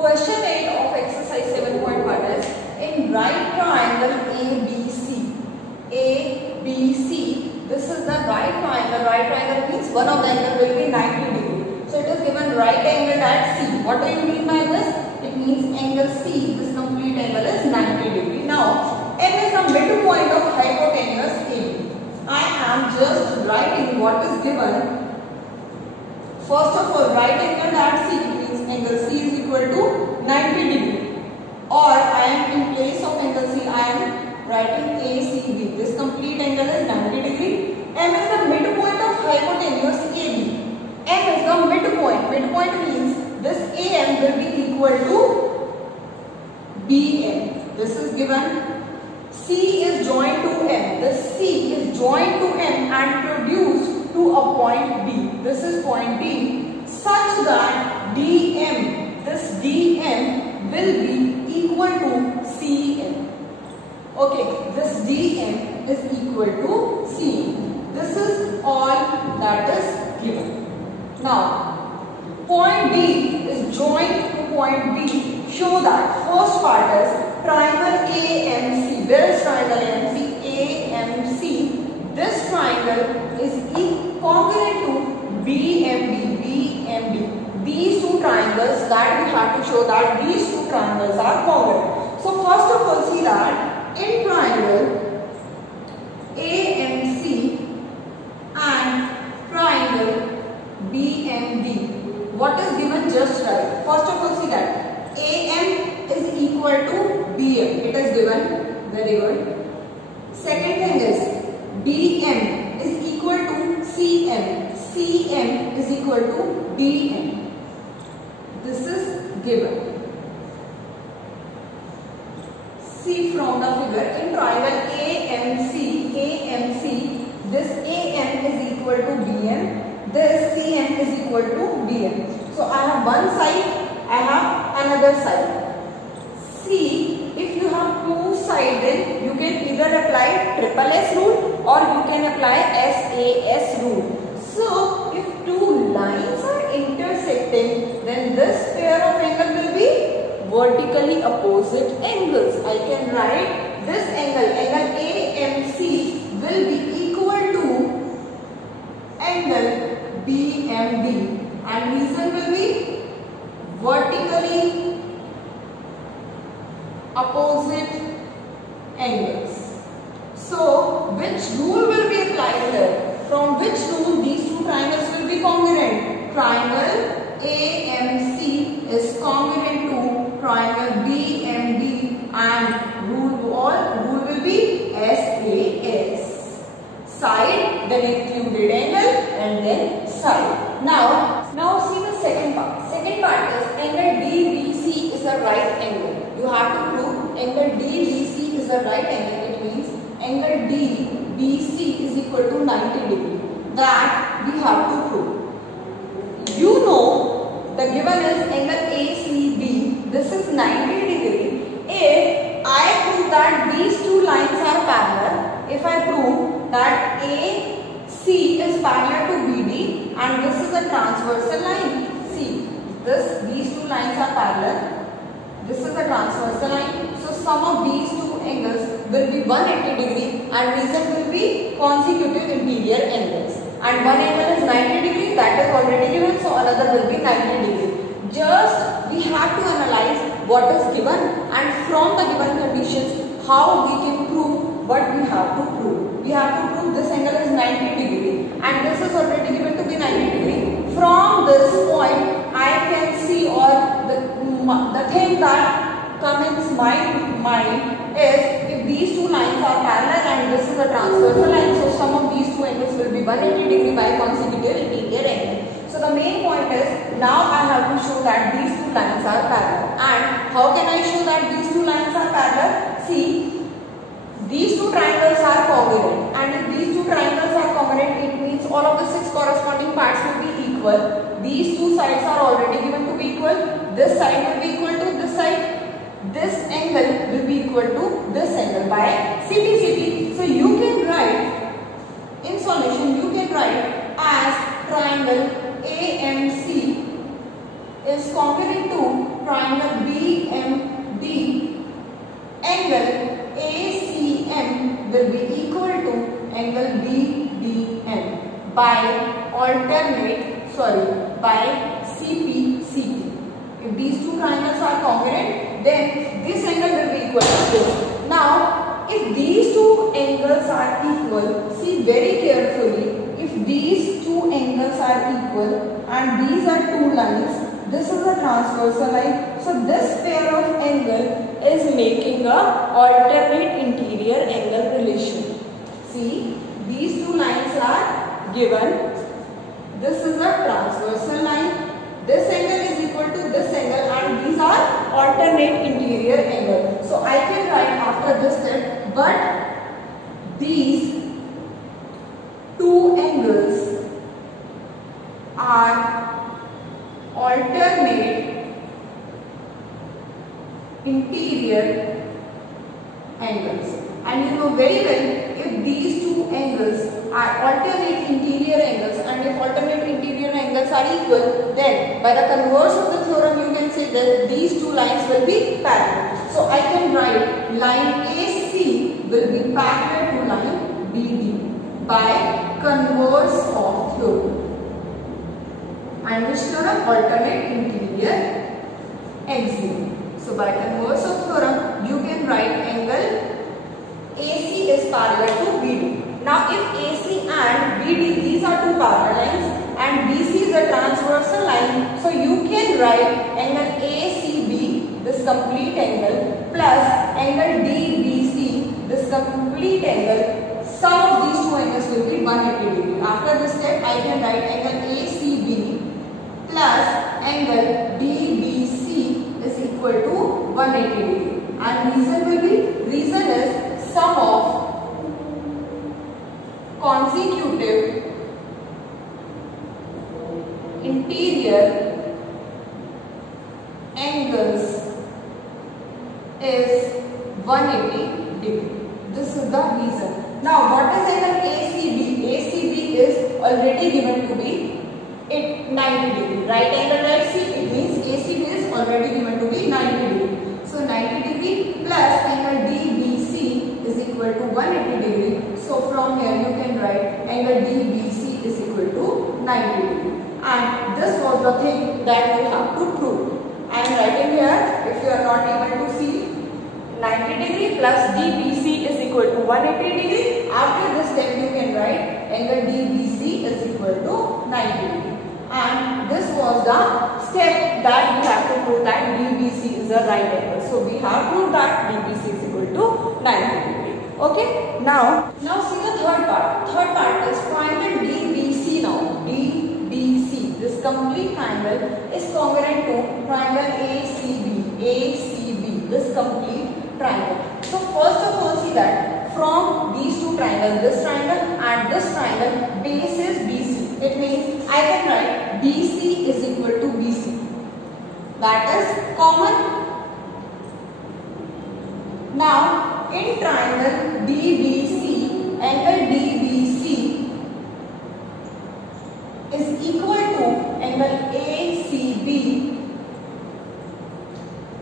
Question 8 of exercise 7.1 is in right triangle ABC. ABC. This is the right triangle. Right triangle means one of the angle will be 90 degree. So it is given right angle at C. What do you mean by this? It means angle C. This complete angle is 90 degree. Now M is the midpoint of hypotenuse AB. I am just writing what is given. First of all, right angle at C means angle C is equal to 90 degree. Or I am in place of angle C, I am writing ACB. This complete angle is 90 degree. M is the midpoint of hypotenuse AB. M is the midpoint. Midpoint means this AM will be equal to BM. This is given. C is joined to M. This C is joined to M and produced to a point B. This is point D, such that DM, this DM will be equal to CM. Okay, this DM is equal to CM. This is all that is given. Now, point D is joined to point B. Show that first part is triangle AMC. Where is triangle AMC? AMC. This triangle is congruent to BMD. BMD. These two triangles that we have to show that these two triangles are congruent. So first of all, see that in triangle AMC and triangle BMD, what is given just right? First of all, see that AM is equal to BM. It is given. Very good. Second thing is BM is equal to CM. CM is equal to DM. This is given. See from the figure in triangle AMC, this AM is equal to BM, this CM is equal to BM. So I have one side, I have another side. See, if you have two sides, then you can either apply triple S rule or you can apply SAS rule. So, if two lines are intersecting, then this pair of angle will be vertically opposite angles. I can write this angle, angle AMC will be equal to angle BMD, and reason will be vertically opposite angles. So, which rule will be applied here? From which rule these two triangles will be congruent? Triangle AMC is congruent to triangle BMD, and rule will be SAS. Side, then included angle, and then side. Now see the second part. Second part is angle DBC is a right angle. You have to prove angle DBC is a right angle. It means angle DBC is equal to 90 degree. That we have to prove. You know the given is angle ACB. This is 90 degree. If I prove that these two lines are parallel, if I prove that AC is parallel to BD and this is a transversal line. See, these two lines are parallel. This is a transversal line. So sum of these two angles will be 180 degree and reason will be consecutive interior angles. And one angle is 90 degree, that is already given, so another will be 90 degree. Just we have to analyze what is given and from the given conditions how we can prove what we have to prove. We have to prove this angle is 90 degree and this is already given to be 90 degree. From this point I can see, or the thing that comes in my mind is if these two lines are parallel and this is a transversal line, so sum of these two angles will be 180 degree by consecutive interior angle. So the main point is now I have to show that these two lines are parallel. And how can I show that these two lines are parallel? See, these two triangles are congruent, and if these two triangles are congruent, it means all of the 6 corresponding parts will be equal. These two sides are already given to be equal. This side will be equal to this side. This angle will be equal to this angle by CP. So you can write, in solution you can write as triangle AMC is congruent to triangle by CP. If these two triangles are congruent, then this angle will be equal to this. Now, if these two angles are equal, see very carefully, if these two angles are equal and these are two lines, this is a transversal line. So, this pair of angle is making a alternate interior angle relation. See, these two lines are given. This is a transversal line. This angle is equal to this angle and these are alternate interior angle. So I can write after this step, but these two angles are alternate interior angles. And you know very well, if these two angles are alternate interior angles and if alternate interior angles are equal, then by the converse of the theorem you can say that these two lines will be parallel. So I can write line AC will be parallel to line BD by converse of theorem. And which theorem? Alternate interior axiom. So by converse of theorem you can write angle AC is parallel to BD. Now if AC and BD, these are two parallel lines and BC is a transversal line, so you can write angle ACB, this complete angle, plus angle DBC, this complete angle. Sum of these two angles will be 180 degree. After this step, I can write angle ACB plus angle DBC is equal to 180 degree. And reason is sum of consecutive interior angles is 180 degree. This is the reason. Now what is angle ACB? ACB is already given to be 90 degree. Right angle right C, it means ACB is already given to be 90 degree. So 90 degree plus angle DBC is equal to 180 degree. So from here you can write angle DBC is equal to 90 degree. And this was the thing that we have to prove. I am writing here, if you are not able to see, 90 degree plus DBC is equal to 180 degree. After this step you can write angle DBC is equal to 90 degree. And this was the step that we have to prove that DBC is a right angle. So we have proved that DBC is equal to 90 degree. Okay. Now see the third part. Third part is triangle DBC now. DBC. This complete triangle is congruent to triangle ACB. ACB. This complete triangle. So first of all, see that from these two triangles, this triangle and this triangle, base is BC. It means I can write DC is equal to BC. That is common. Now in triangle DBC, angle DBC is equal to angle ACB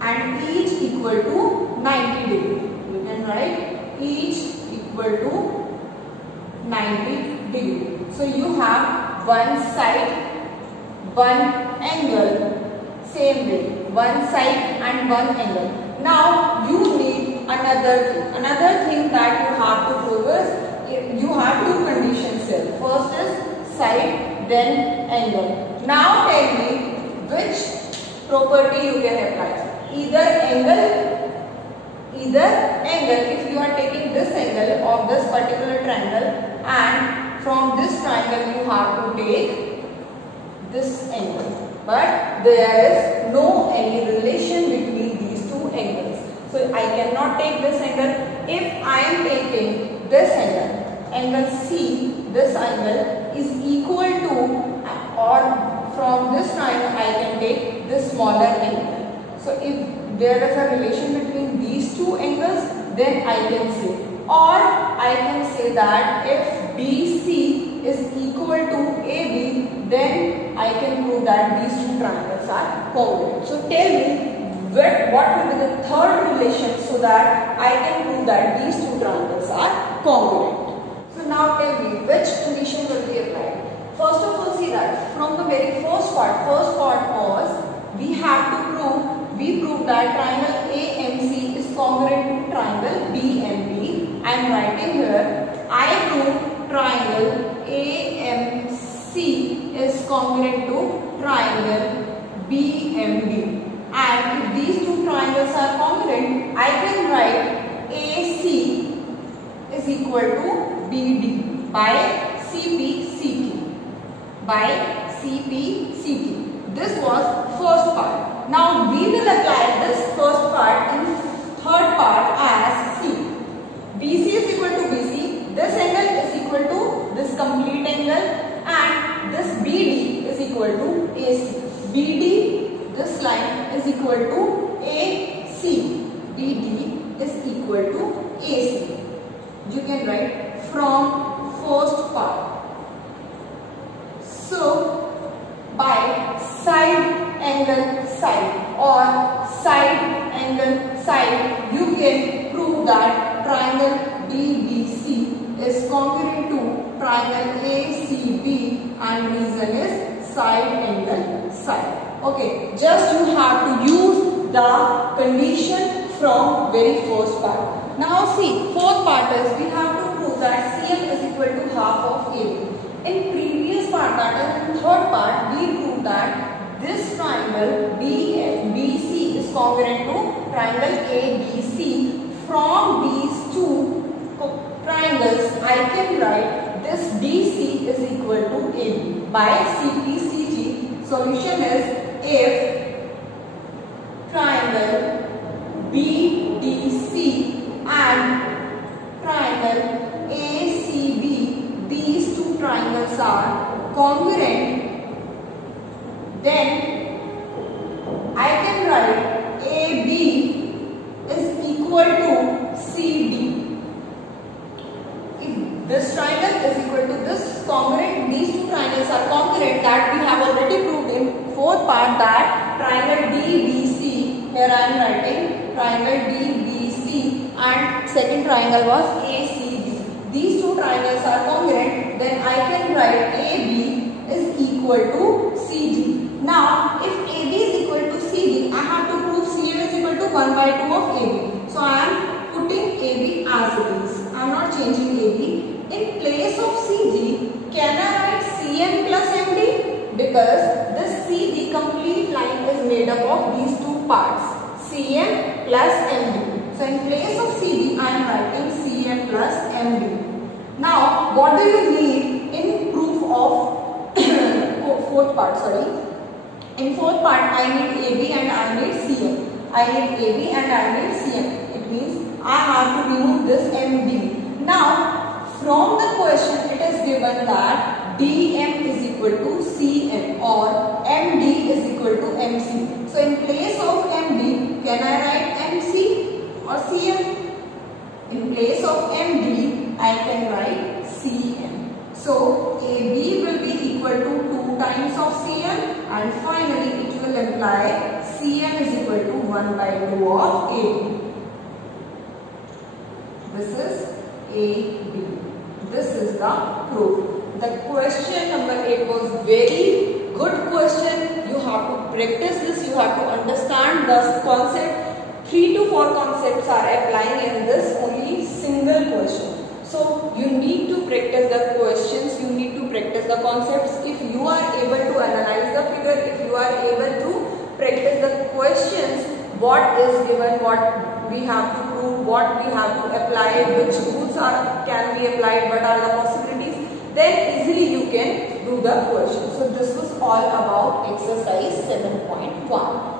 and each equal to 90 degree. You can write each equal to 90 degree. So you have one side, one angle, same way, one side and one angle. Now you need another thing that you have to prove is you have two conditions here. First is side, then angle. Now tell me which property you can apply. Either angle, if you are taking this angle of this particular triangle and from this triangle you have to take this angle. But there is no any relation between these two angles. So I cannot take this angle. If I am taking this angle C, this angle is equal to, or from this triangle I can take this smaller angle. So if there is a relation between these two angles, then I can say. Or I can say that if BC is equal to AB, then I can prove that these two triangles are congruent. So tell me what will be the third relation so that I can prove that these two triangles are congruent. So now tell me which condition will be applied. First of all, see that from the very first part was we proved that triangle AMC is congruent to triangle BMB. I am writing here, I proved triangle AMC is congruent to triangle BMB. And if these two triangles are congruent, I can write AC is equal to BD by CPCT. This was first part. Now we will apply this first part in third part as C. BC is equal to BC. This angle is equal to this complete angle, and this BD is equal to AC. BD, this line is equal to AC. BD is equal to AC. You can write from first part. So by side angle side or side angle side, you can prove that triangle DBC is congruent to triangle ACB, and reason is side angle side. Okay, just you have to use the condition from very first part. Now see, fourth part is we have to prove that CM is equal to half of AB. In previous part, that is in third part, we proved that this triangle BC is congruent to triangle ABC. From these two triangles, I can write this DC is equal to AB by CPCT. Solution is if triangle BDC and triangle ACB, these two triangles are congruent, then I can write AB is equal to CD. If this triangle is equal to this congruent, these two triangles are congruent, that we have already proved in fourth part that triangle DBC, here I am writing triangle DBC and second triangle was ACB. These two triangles are congruent, then I can write AB is equal to CD. Now, if AB is equal to CD, I have to prove CM is equal to 1 by 2 of AB. So, I am putting AB as it is. I am not changing AB. In place of CD, can I write CM plus MD? Because this CD complete line is made up of these two parts, CM plus MD. So, in place of CD, I am writing CM plus MD. Now, what do you need in proof of fourth part? In fourth part, I need AB and I need CM. I need AB and I need CM. It means I have to remove this MD. Now, from the question, it is given that DM is equal to CM or MD is equal to MC. So, in place of MD, can I write MC or CM? In place of MD, I can write CM. So, AB will be equal to 2 times of CM, and finally it will imply CM is equal to 1 by 2 of AB. This is AB. This is the proof. The question number 8 was very good question. You have to practice this. You have to understand the concept. 3 to 4 concepts are applying in this only single question. So you need to practice the questions. You need to practice the concepts. If you are able to analyze the figure, if you are able to practice the questions, what is given, what we have to prove, what we have to apply, which rules can be applied, what are the possibilities, then easily you can do the question. So this was all about exercise 7.1.